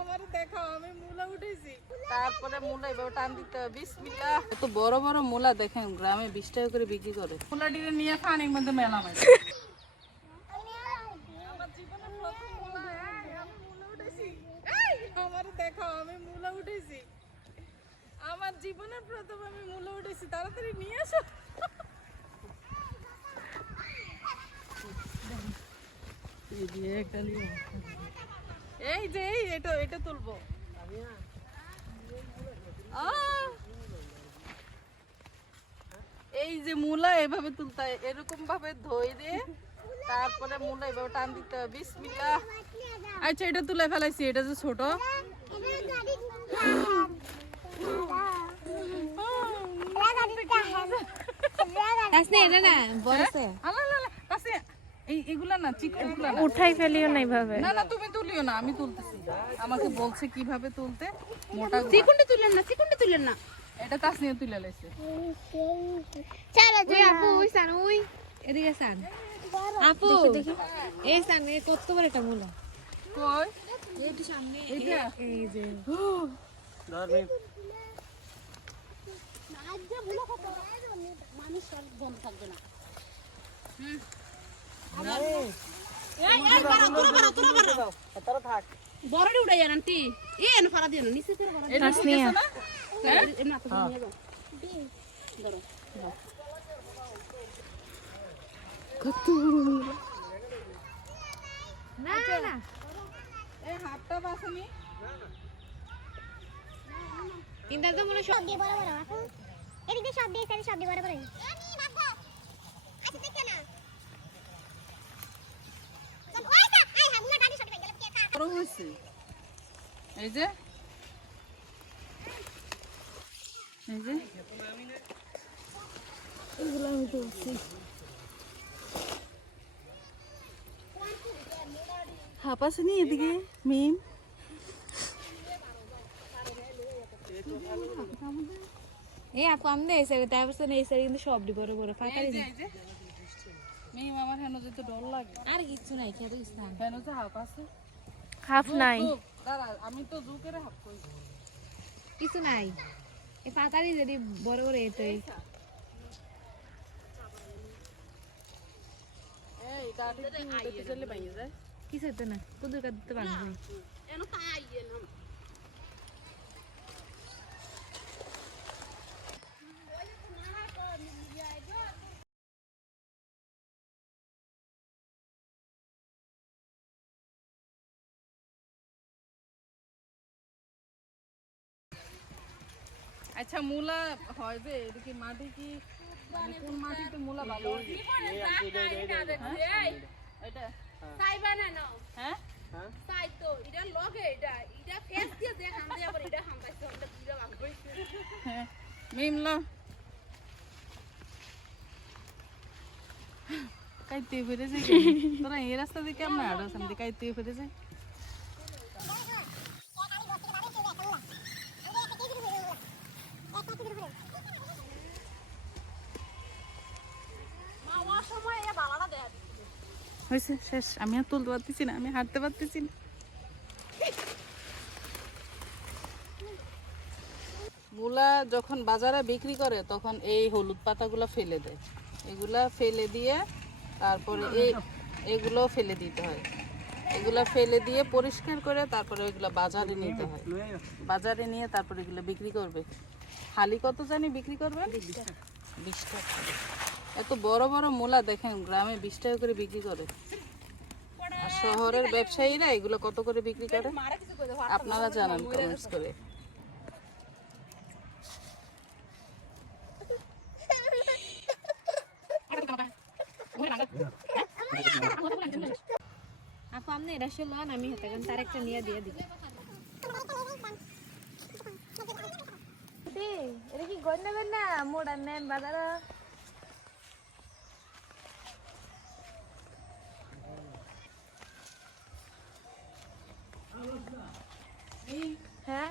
আমার দেখাও আমি মূলা উঠেছি। তারপরে মূলা টান দিতে হবে বিসমিল্লা এত বড় বড় মূলা দেখেন গ্রামে বিশ টাকা করে বিক্রি করে। মূলাটিরে নিয়ে পানির মধ্যে মেলা মারি আমার দেখাও আমি মূলা উঠেছি। আমার জীবনের প্রথম আমি মূলা উঠেছি তাড়াতাড়ি নিয়ে আসো। একটা নিয়ে এই যে এই এটা এটা তুলবো। এই যে মূলা এভাবে তুলতে হয় এরকম ভাবে ধরে তারপরে মূলা এভাবে টান দিতে হবে। বিসমিল্লা আচ্ছা এটা তুলে ফেলাইছি এটা যে ছোট। এই এগুলা না চিকন উঠাই ফেলিও না এইভাবে। না না তুমি তুলিও না আমি তুলতেছি আমাকে বলছে কীভাবে তুলতে মোটা চিকুনটা তুলেন না চিকুনটা তুলেন না এটা তাসনিয়া তুলে লাইছে ওই আপু ওই সান ওই এদিকে সান আপু এই সান এ কত বড় একটা মূলা কই এইটা সামনে এইটা এই যে বড় উড়ে যান আন্টি। এ এন ফারা না নিচে করে বড় এটা আছে না এমন তো নিয়ে যাও। না না এই হাতটা বাসনি তিনটা তো মনে সব দিয়ে বড় বড়। এখন এদিকে সব দিয়ে সব দিয়ে বড় বড় আমি রাখো আচ্ছা দেখে না ওই তা আই হ্যাঁ মুলা ডালি সব গেল কে কা বড় হয়েছে। এই যে। এই যে। হাঁপাসনি এদিকে? মিম? এই আপু আমনে এই সাইডে তারপর তো এই সাইডে কিন্তু সব বড় বড় ফাঁকা মিম আমার হেন যেতে ডর লাগে। আর কিছু নাই খেতে স্থান হেন যে হাঁপাসে হাফ নাই। আমি তো জুকের হাফ করি কিছু নাই। এই পাতারি যদি বড় বড় এই গাড়ি চলে যায়। কিছু হতো না। কুদুর কাদতে পারবে আচ্ছা মূলা হয় যে এদিকে মাটি কি? মানে কোন মাটিতে মূলা ভালো হয়? হ্যাঁ? এটা? হ্যাঁ। হ্যাঁ? মিম লো। কাইতে ফিরে তোরা এই রাস্তা দিয়ে কেমন আড়ো সামনে কাইতে ফিরে হয়েছে শেষ। আমি আর তুলতে পারতেছি না আমি হাঁটতে পারতেছি না। মূলা যখন বাজারে বিক্রি করে তখন এই হলুদ পাতাগুলো ফেলে দেয়। এগুলা ফেলে দিয়ে তারপরে এই এগুলো ফেলে দিতে হয়। এগুলা ফেলে দিয়ে পরিষ্কার করে তারপরে ওইগুলো বাজারে নিতে হয়। বাজারে নিয়ে তারপরে এগুলো বিক্রি করবে। হালি কত জানি বিক্রি করবে বিশ টাকা। এত বড় বড় মূলা দেখেন গ্রামে বিশ টাকা করে বিক্রি করে। আর শহরের ব্যবসায়ীরা এগুলো কত করে বিক্রি করে? আপনারা জানান কমেন্টস করে। আপু এটা আমি হাতে তার একটা নিয়ে দিয়ে দিই। এটা কি গন্না গন্না মোড়া নেন বাজার হ্যাঁ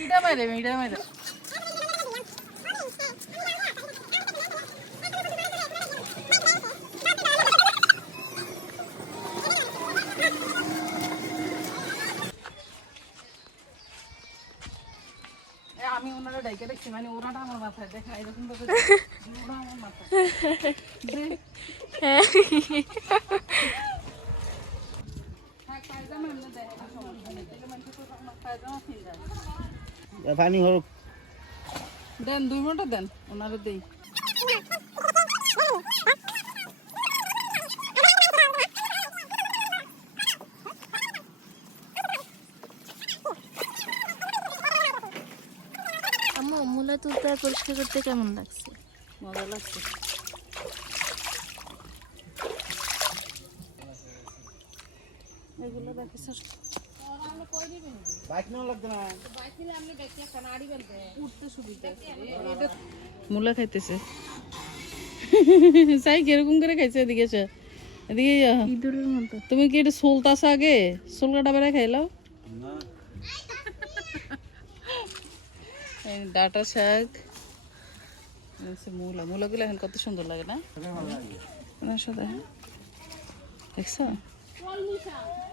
ইটা মারে ইটা মারে এ, আমি ওনারা ডাইকে দেখছি মানে ওনাটা আমার মাথায় দেখা এরকম ভাবে ওরা আমার মাথায় দে। পানি হোক। দেন দুই ঘণ্টা দেন ওনারা দেই। আম্মু মূলা তুলতে আর পরিষ্কার করতে কেমন লাগছে? মজা লাগছে। এগুলো বাকি স্যার। মূলা খাইতেছে। সাই কীরকম করে খাইছে এদিকে এসে। এদিকে তুমি কি এটা সোলতাছ আগে? সোল কাটা বেড়া খাইলাও এই ডাটা শাক। মূলা। মূলাগুলো এখন কত সুন্দর লাগে না? সাথে দেখছ?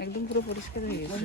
একদম পুরো পরিষ্কার হয়ে গেছে।